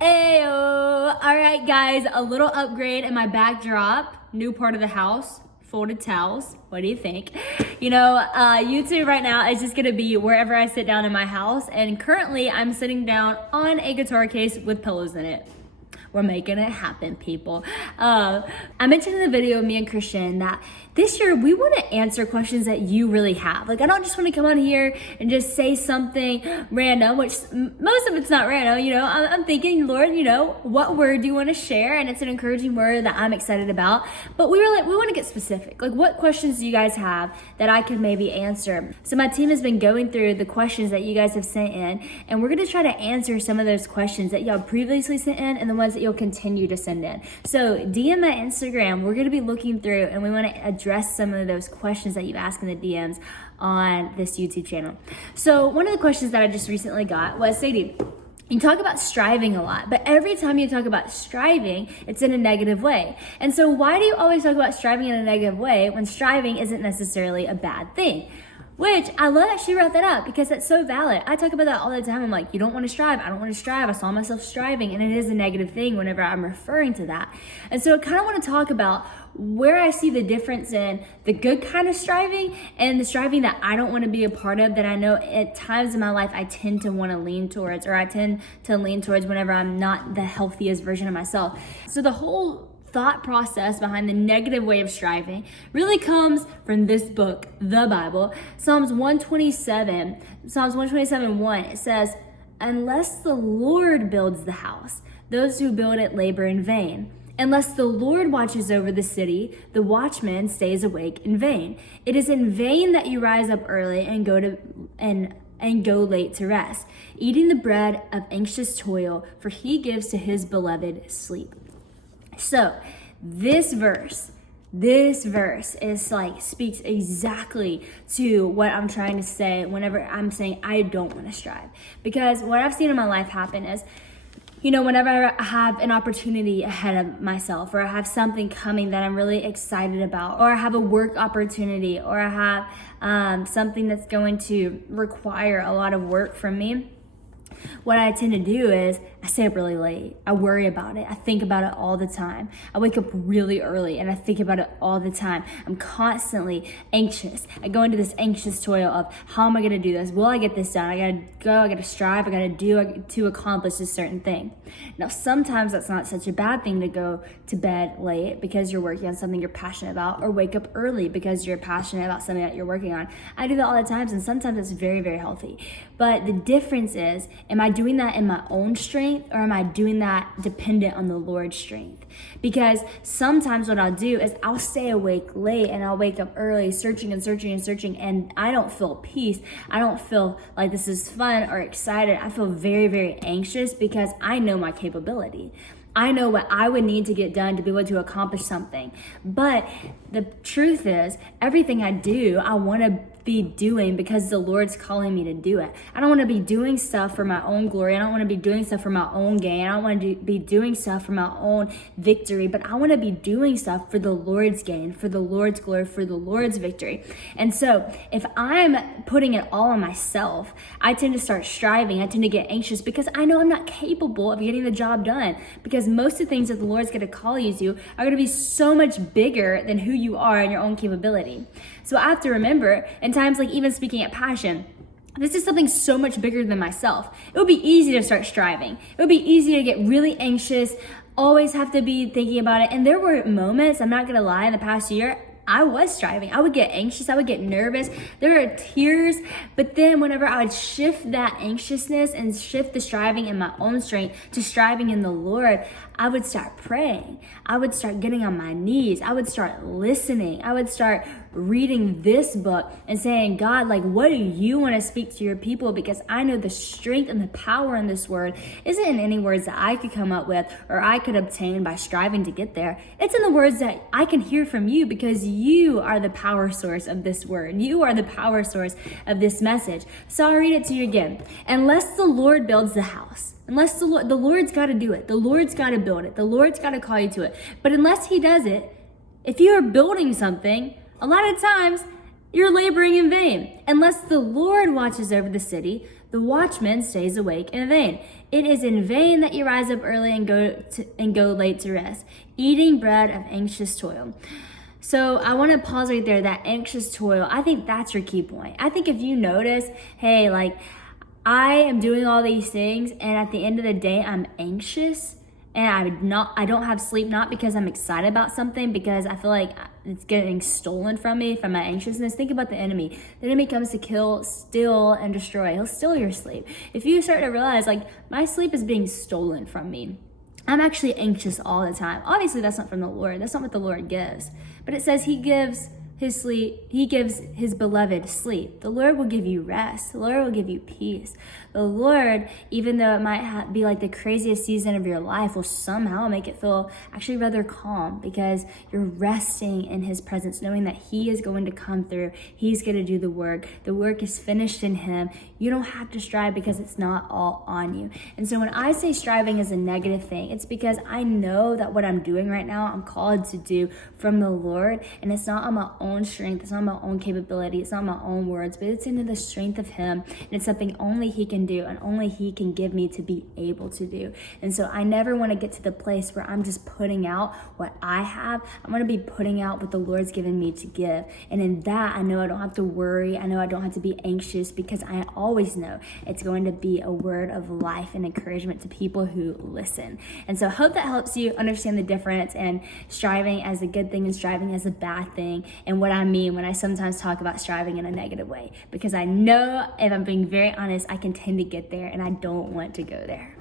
Ayo! All right, guys, a little upgrade in my backdrop. New part of the house, folded towels. What do you think? YouTube right now is just gonna be wherever I sit down in my house, and currently I'm sitting down on a guitar case with pillows in it. We're making it happen, people. I mentioned in the video, me and Christian, that this year we want to answer questions that you really have. Like, I don't just want to come on here and just say something random, which most of it's not random. I'm thinking, Lord, what word do you want to share? And it's an encouraging word that I'm excited about. But we want to get specific. Like, what questions do you guys have that I could maybe answer? So my team has been going through the questions that you guys have sent in, and we're going to try to answer some of those questions that y'all previously sent in and the ones that you'll continue to send in. So DM my Instagram. We're going to be looking through, and we want to address some of those questions that you ask in the DMs on this YouTube channel. So one of the questions that I just recently got was, Sadie, you talk about striving a lot, but every time you talk about striving, it's in a negative way. And so why do you always talk about striving in a negative way when striving isn't necessarily a bad thing? Which, I love that she brought that up because that's so valid. I talk about that all the time. I'm like, you don't want to strive. I don't want to strive. I saw myself striving, and it is a negative thing whenever I'm referring to that. And so I kind of want to talk about where I see the difference in the good kind of striving and the striving that I don't want to be a part of, that I know at times in my life I tend to want to lean towards, or I tend to lean towards whenever I'm not the healthiest version of myself. So the whole thought process behind the negative way of striving really comes from this book, the Bible. Psalms 127:1, it says, unless the Lord builds the house, those who build it labor in vain. Unless the Lord watches over the city, the watchman stays awake in vain. It is in vain that you rise up early and go late to rest, eating the bread of anxious toil, for he gives to his beloved sleep. So this verse is like, speaks exactly to what I'm trying to say whenever I'm saying I don't want to strive. Because what I've seen in my life happen is, whenever I have an opportunity ahead of myself, or I have something coming that I'm really excited about, or I have a work opportunity, or I have something that's going to require a lot of work from me, what I tend to do is I stay up really late. I worry about it. I think about it all the time. I wake up really early and I think about it all the time. I'm constantly anxious. I go into this anxious toil of, how am I going to do this? Will I get this done? I got to go, I got to strive, I got to do to accomplish a certain thing. Now, sometimes that's not such a bad thing to go to bed late because you're working on something you're passionate about, or wake up early because you're passionate about something that you're working on. I do that all the time, and sometimes it's very, very healthy. But the difference is, am I doing that in my own strength, or am I doing that dependent on the Lord's strength? Because sometimes what I'll do is I'll stay awake late and I'll wake up early searching, and I don't feel peace. I don't feel like this is fun or excited. I feel very, very anxious because I know my capability. I know what I would need to get done to be able to accomplish something. But the truth is, everything I do, I want to be doing because the Lord's calling me to do it. I don't want to be doing stuff for my own glory. I don't want to be doing stuff for my own gain. I don't want to be doing stuff for my own victory, but I want to be doing stuff for the Lord's gain, for the Lord's glory, for the Lord's victory. And so if I'm putting it all on myself, I tend to start striving. I tend to get anxious because I know I'm not capable of getting the job done, because most of the things that the Lord's going to call you to are going to be so much bigger than who you are and your own capability. So I have to remember, in times like even speaking at Passion, this is something so much bigger than myself. It would be easy to start striving. It would be easy to get really anxious, always have to be thinking about it. And there were moments, I'm not gonna lie, in the past year, I was striving. I would get anxious. I would get nervous. There were tears. But then whenever I would shift that anxiousness and shift the striving in my own strength to striving in the Lord, I would start praying. I would start getting on my knees. I would start listening. I would start reading this book and saying, God, like, what do you want to speak to your people? Because I know the strength and the power in this word isn't in any words that I could come up with or I could obtain by striving to get there. It's in the words that I can hear from you, because you are the power source of this word. You are the power source of this message. So I'll read it to you again. Unless the Lord builds the house, unless the Lord's got to do it. The Lord's got to build it. The Lord's got to call you to it. But unless he does it, if you are building something, a lot of times you're laboring in vain. Unless the Lord watches over the city, the The watchman stays awake in vain. It is in vain that you rise up early and go late to rest, eating bread of anxious toil. So I want to pause right there. That anxious toil, I think that's your key point. I think if you notice, hey, like I am doing all these things, and at the end of the day, I'm anxious, and I don't have sleep, not because I'm excited about something, because I feel like it's getting stolen from me from my anxiousness. Think about the enemy. The enemy comes to kill, steal, and destroy. He'll steal your sleep. If you start to realize, like, my sleep is being stolen from me, I'm actually anxious all the time. Obviously, that's not from the Lord. That's not what the Lord gives. But it says he gives his sleep, he gives his beloved sleep. The Lord will give you rest. The Lord will give you peace. The Lord, even though it might be like the craziest season of your life, will somehow make it feel actually rather calm, because you're resting in his presence, knowing that he is going to come through. He's going to do the work. The work is finished in him. You don't have to strive because it's not all on you. And so when I say striving is a negative thing, it's because I know that what I'm doing right now, I'm called to do from the Lord, and it's not on my own strength, it's not my own capability, it's not my own words, but it's into the strength of him, and it's something only he can do and only he can give me to be able to do. And so I never want to get to the place where I'm just putting out what I have. I want to be putting out what the Lord's given me to give, and in that I know I don't have to worry, I know I don't have to be anxious, because I always know it's going to be a word of life and encouragement to people who listen. And so I hope that helps you understand the difference, and striving as a good thing and striving as a bad thing, and what I mean when I sometimes talk about striving in a negative way, because I know, if I'm being very honest, I can tend to get there, and I don't want to go there.